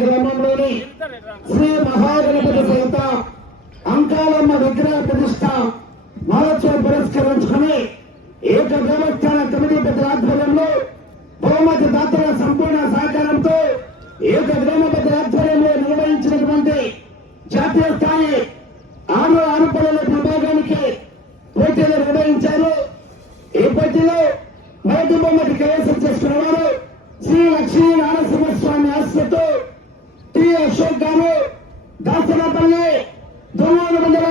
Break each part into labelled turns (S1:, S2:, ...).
S1: గ్రామంలోని శ్రీ మహాగణపతి సహిత అంకాలమ్మ విగ్రహ ప్రతిష్ట మహోత్సవం పురస్కరించుకుని ఏక దేవస్థాన కమిటీ పెద్దల ఆధ్వర్యంలో బహుమతి దాతల సంపూర్ణ సహకారంతో ఏక గ్రామ పెద్దల ఆధ్వర్యంలో నిర్వహించినటువంటి జాతీయ స్థాయి ఆరు ఆరుపల్లెల విభాగానికి పోటీలు నిర్వహించారు. ఈ పోటీలో మొదటి బొమ్మకి కైవసం చేసుకున్న వారు శ్రీ లక్ష్మీ నారసింహస్వామి ఆశ్రతో టి అశోక్ గారు దాసనపల్లి మండల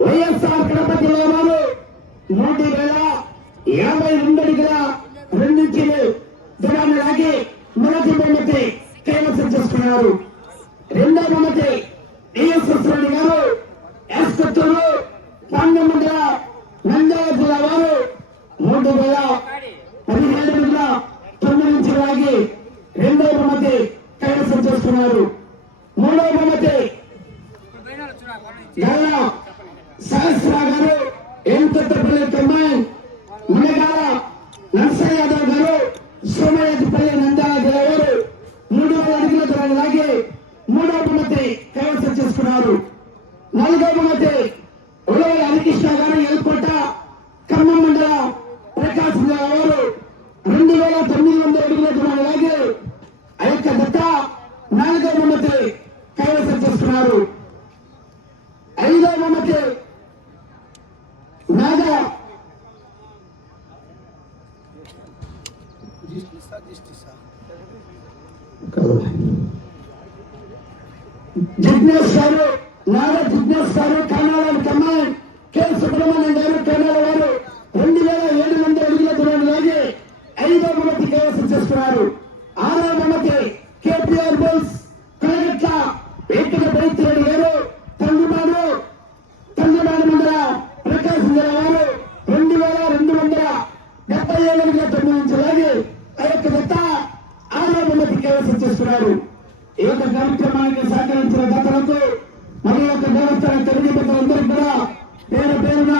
S1: వైఎస్ఆర్ కడప జిల్లా వారు మూడు వేల యాభై రెండు అడుగుల రెండించులు దూరాన్ని లాగి మొదటి బహుమతి కైవసం చేసుకున్నారు. రెండో బహుమతి డిఎస్ఎస్ రెడ్డి గారు ఎస్ కొత్తూరు పన్నెండు మండల నంద్యాల జిల్లా వారు మూడు వేల పదిహేడు వందల తొమ్మిది నుంచి లాగి రెండో బహుమతి కైవసం చేస్తున్నారు మూడో బహుమతి. గల్ల సహస్ర గారు ఎంకొత్తపల్లి తొమ్మిది మునగాల నర్సయ్య యాదవ్ గారు సోమయాజపల్లి నంద్యాల జిల్లా వారు మూడు వేల అడుగుల దూరాన్ని లాగి మూడవ బహుమతి కైవసం చేసుకున్నారు. నాలుగవ బహుమతి ఉలవల హరికృష్ణ గారు ఎల్కోట ఖమ్మం మండల ప్రకాశం జిల్లా వారు రెండు వేల తొమ్మిది వందల అడుగుల దూరాన్ని లాగి ఆ యొక్క దత్త నాలుగో బహుమతి చేసుకున్నారు ఐదో బహుమతి నాగా. జిజ్ఞేష్ గారు నాగ జిజ్ఞేష్ గారు కర్ణాల కమ్మాయి కె. సుబ్రహ్మణ్యం గారు వారు రెండు వేల ఏడు వందల అడుగుల లాగి ఐదో బహుమతి కైవసం చేసుకున్నారు. ఆరో బహుమతి కేపీఆర్ బోల్స్. వెంకట పవిత్రుడు గారు తంగుబాడు తంగుబాడు మండల ప్రకాశం జిల్లా వారు రెండు వేల రెండు వందల డెబ్బై ఏడు అడుగుల తొమ్మిది నుంచి లాగి ఆ యొక్క దత్త ఆరో బహుమతి కైవసం చేసుకున్నారు ఈ యొక్క కార్యక్రమానికి సహకరించిన దాతలకు మరి యొక్క దేవస్థాన కమిటీ పెద్దలందరికీ కూడా పేరు పేరున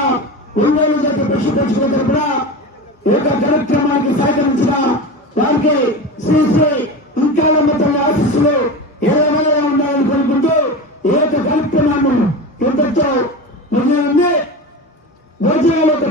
S1: ఒంగోలు జాతి పశు పక్షులందరూ కూడా ఈ యొక్క కార్యక్రమానికి సహకరించిన వారికి శ్రీ శ్రీ యొక్క ఎంత ఇంతటితో ముగియ ఉంది భోజనంలో ఒక